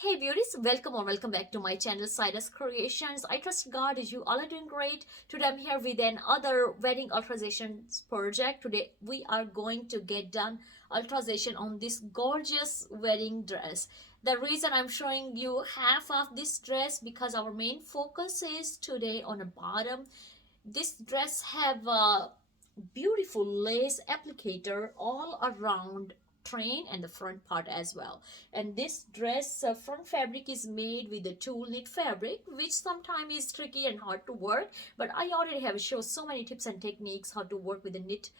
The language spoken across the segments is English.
Hey beauties, welcome or welcome back to my channel Cyrus Creations. I trust God you all are doing great. Today I'm here with another wedding alterations project. Today we are going to get done alteration on this gorgeous wedding dress. The reason I'm showing you half of this dress because our main focus is today on the bottom. This dress have a beautiful lace applicator all around train and the front part as well. And this dress front fabric is made with the tulle knit fabric, which sometimes is tricky and hard to work, but I already have shown so many tips and techniques how to work with the knit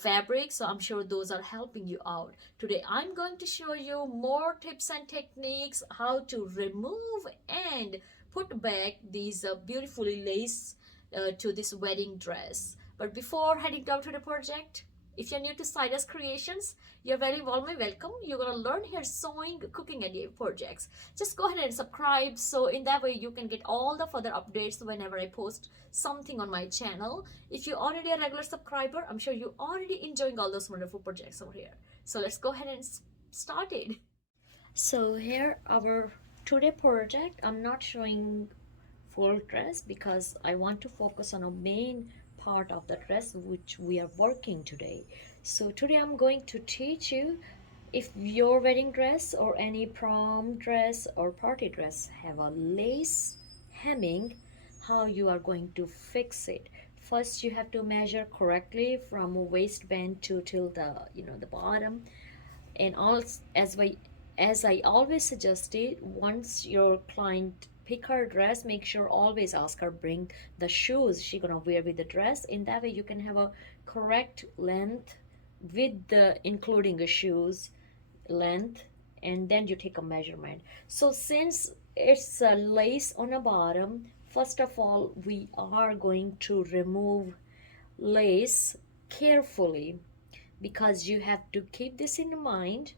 fabric, so I'm sure those are helping you out. Today I'm going to show you more tips and techniques how to remove and put back these beautifully lace to this wedding dress. But before heading down to the project, if you're new to Cyrus Creations, you're very warmly welcome. You're gonna learn here sewing, cooking, and projects. Just go ahead and subscribe, so in that way you can get all the further updates whenever I post something on my channel. If you're already a regular subscriber, I'm sure you're already enjoying all those wonderful projects over here. So let's go ahead and start it. So here our today project, I'm not showing full dress because I want to focus on a main part of the dress which we are working today. So today I'm going to teach you, if your wedding dress or any prom dress or party dress have a lace hemming, how you are going to fix it. First you have to measure correctly from waistband to till the bottom. And also, as I always suggested, once your client pick her dress, make sure always ask her bring the shoes she gonna wear with the dress. In that way you can have a correct length with the including the shoes length, and then you take a measurement. So since it's a lace on the bottom, first of all we are going to remove lace carefully, because you have to keep this in mind.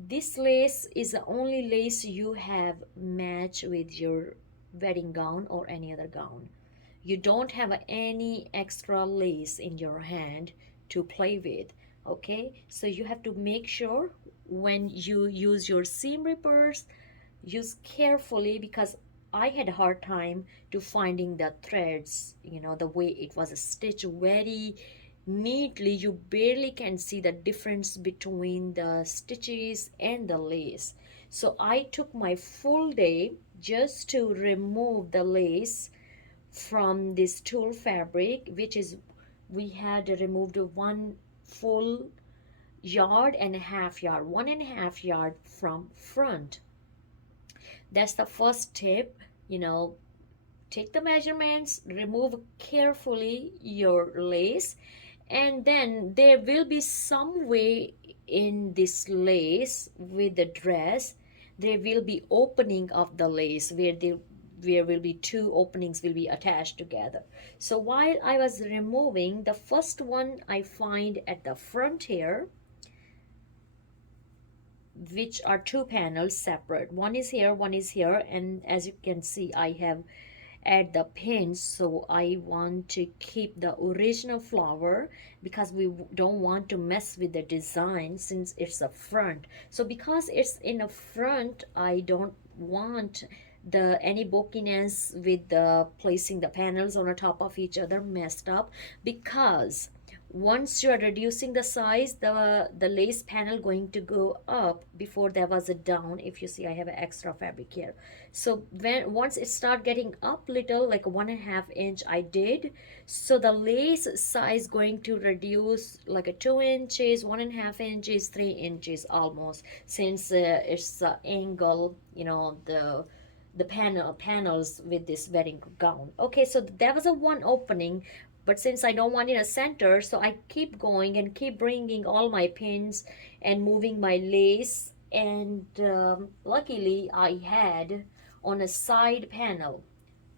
This lace is the only lace you have match with your wedding gown or any other gown. You don't have any extra lace in your hand to play with. Okay, so you have to make sure when you use your seam rippers, use carefully, because I had a hard time to finding the threads, the way it was stitched very neatly. You barely can see the difference between the stitches and the lace. So I took my full day just to remove the lace from this tulle fabric, which is, we had removed one full yard and a half yard, 1.5 yard from front. That's the first tip. Take the measurements, remove carefully your lace, and then there will be some way in this lace with the dress, there will be opening of the lace where will be two openings will be attached together. So while I was removing, the first one I find at the front here, which are two panels separate. One is here, one is here, and as you can see I have add the pins. So I want to keep the original flower because we don't want to mess with the design since it's a front. So because it's in a front, I don't want any bulkiness with the placing the panels on the top of each other messed up, because once you are reducing the size, the lace panel going to go up before there was a down. If you see, I have an extra fabric here. So once it start getting up little, like 1.5 inch I did, so the lace size going to reduce like a 2 inches, 1.5 inches, 3 inches almost, since it's the angle, the panels with this wedding gown. Okay, so there was a one opening, but since I don't want it in a center, so I keep going and keep bringing all my pins and moving my lace. And luckily I had on a side panel,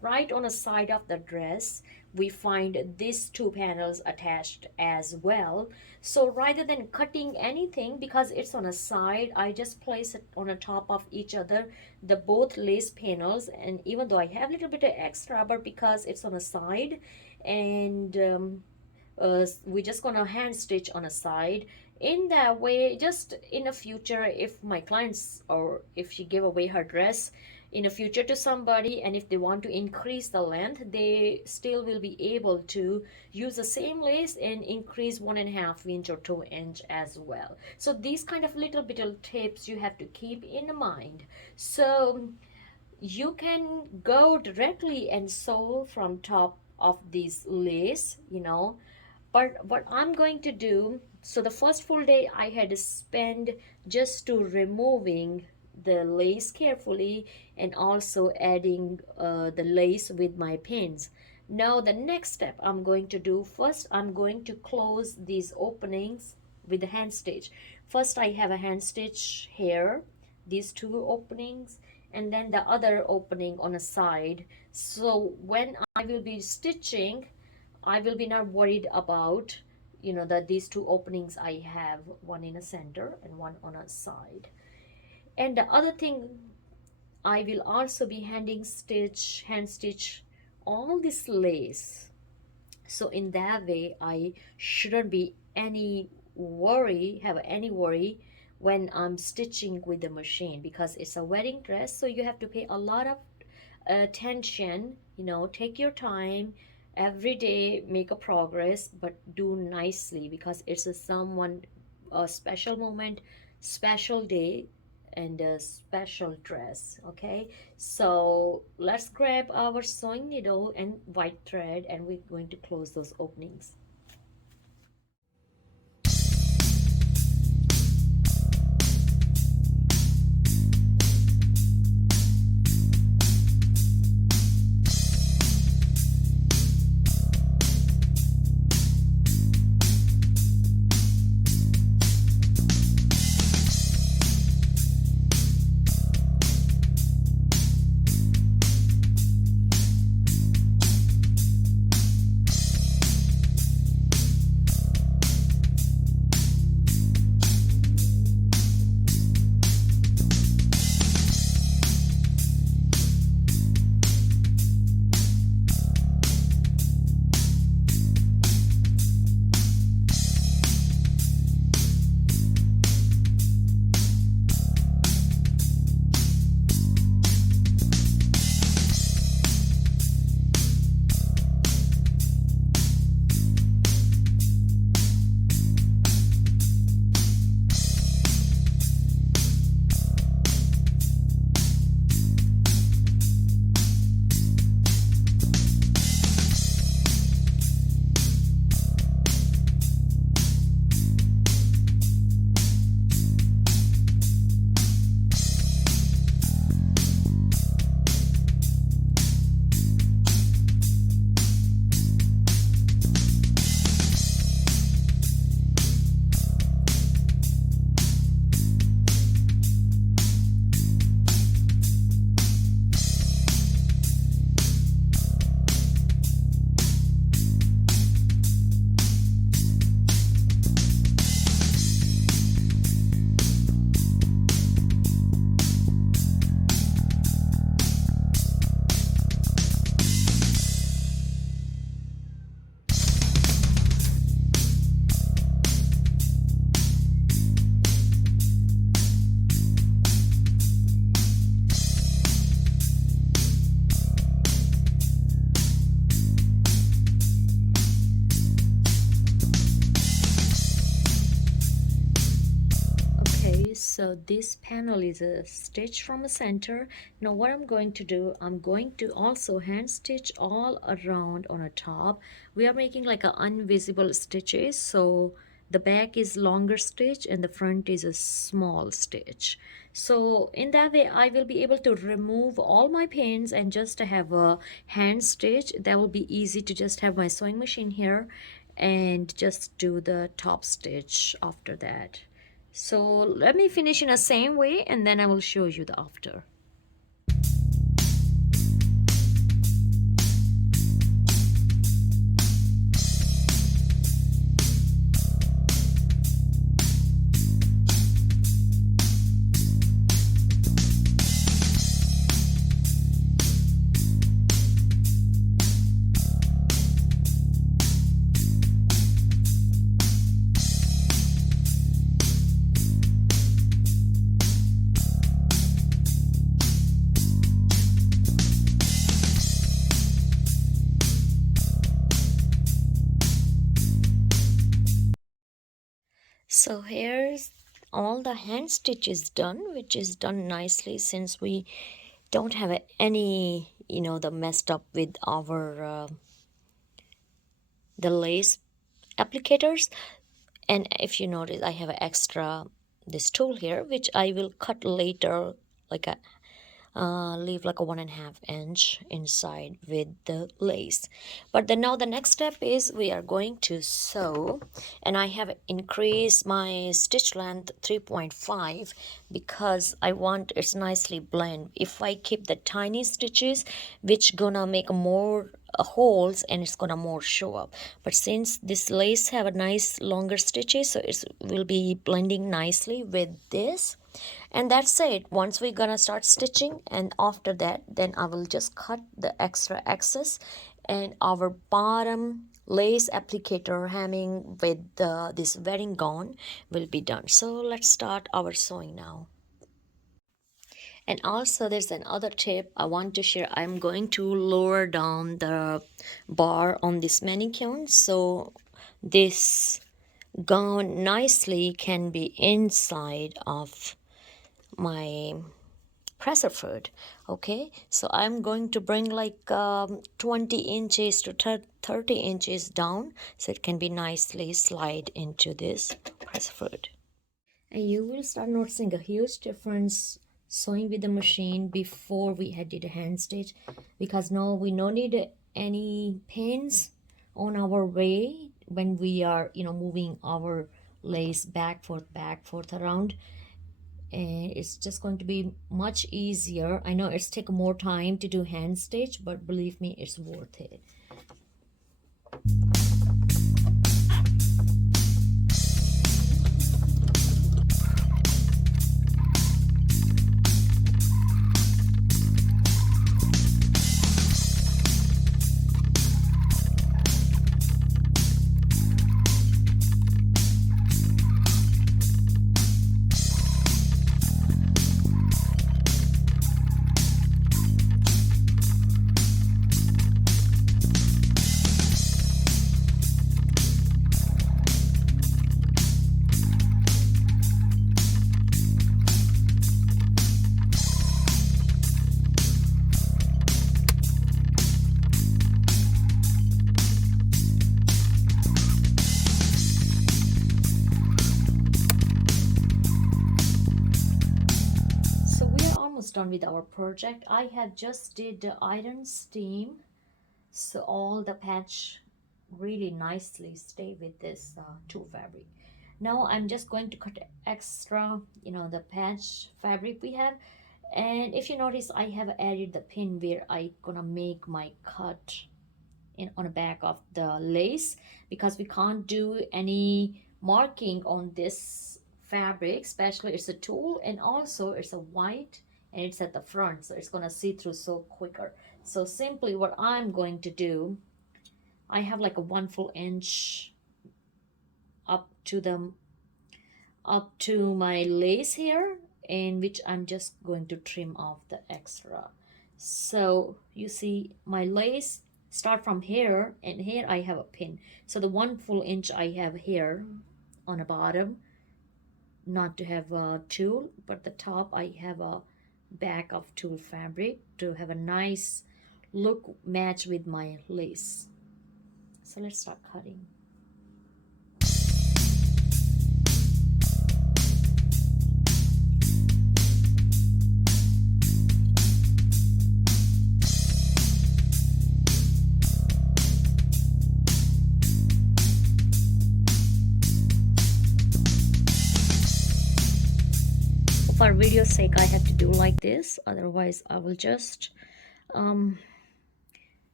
right on the side of the dress, we find these two panels attached as well. So rather than cutting anything, because it's on a side, I just place it on the top of each other, the both lace panels. And even though I have a little bit of extra, but because it's on a side, and we're just gonna hand stitch on a side, in that way, just in the future, if my clients, or if she give away her dress in the future to somebody, and if they want to increase the length, they still will be able to use the same lace and increase 1.5 inch or 2 inch as well. So these kind of little bit of tips you have to keep in mind. So you can go directly and sew from top of this lace, but what I'm going to do, so the first full day I had to spend just to removing the lace carefully and also adding the lace with my pins. Now the next step I'm going to do, first I'm going to close these openings with the hand stitch. First I have a hand stitch here, these two openings, and then the other opening on a side. So when I will be stitching, I will be not worried about, that these two openings I have, one in a center and one on a side. And the other thing, I will also be hand stitch all this lace. So in that way, I shouldn't be have any worry when I'm stitching with the machine, because it's a wedding dress, so you have to pay a lot of attention. Take your time every day, make a progress, but do nicely, because it's a special moment, special day, and a special dress. Okay, so let's grab our sewing needle and white thread, and we're going to close those openings. So this panel is a stitch from a center. Now what I'm going to do, I'm going to also hand stitch all around on a top. We are making like a invisible stitches, so the back is longer stitch and the front is a small stitch. So in that way I will be able to remove all my pins and just have a hand stitch. That will be easy to just have my sewing machine here and just do the top stitch after that. So let me finish in the same way and then I will show you the after. So here's all the hand stitches done, which is done nicely since we don't have any, the messed up with our the lace applicators. And if you notice, I have an extra this tool here, which I will cut later, like a leave like a 1.5 inch inside with the lace. But then now the next step is we are going to sew, and I have increased my stitch length 3.5 because I want it's nicely blend. If I keep the tiny stitches, which gonna make more holes and it's gonna more show up, but since this lace have a nice longer stitches, so it will be blending nicely with this. And that's it. Once we're gonna start stitching, and after that then I will just cut the extra excess, and our bottom lace applicator hemming with this wedding gown will be done. So let's start our sewing now. And also there's another tip I want to share. I'm going to lower down the bar on this mannequin, so this gown nicely can be inside of my presser foot. Okay, so I'm going to bring like 20 inches to 30 inches down, so it can be nicely slide into this presser foot. And you will start noticing a huge difference sewing with the machine before we had did a hand stitch, because now we no need any pins on our way when we are moving our lace back forth around, and it's just going to be much easier. I know it's take more time to do hand stitch, but believe me, it's worth it. Done with our project. I have just did the iron steam, so all the patch really nicely stay with this two fabric. Now I'm just going to cut extra, the patch fabric we have. And if you notice, I have added the pin where I gonna make my cut on the back of the lace, because we can't do any marking on this fabric, especially it's a tulle, and also it's a white and it's at the front, so it's gonna see through so quicker. So simply what I'm going to do, I have like a 1 full inch up to my lace here, in which I'm just going to trim off the extra. So you see my lace start from here, and here I have a pin, so the 1 full inch I have here on the bottom, not to have a tulle, but the top I have a back of tulle fabric to have a nice look match with my lace. So let's start cutting. For video's sake, I have to do like this, otherwise I will just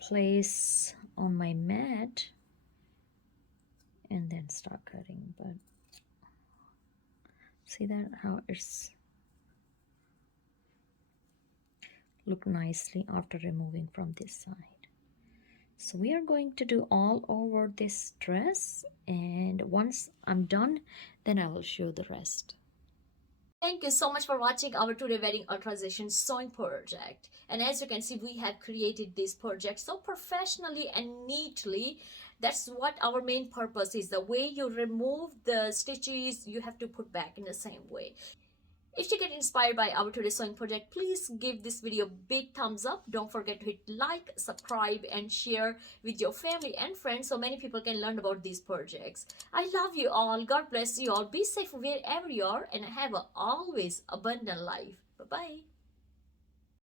place on my mat and then start cutting. But see that how it's look nicely after removing from this side. So we are going to do all over this dress, and once I'm done, then I will show the rest. Thank you so much for watching our today wedding authorization sewing project. And as you can see, we have created this project so professionally and neatly. That's what our main purpose is. The way you remove the stitches, you have to put back in the same way. If you get inspired by our today's sewing project, please give this video a big thumbs up. Don't forget to hit like, subscribe, and share with your family and friends so many people can learn about these projects. I love you all. God bless you all. Be safe wherever you are and have a always abundant life. Bye-bye.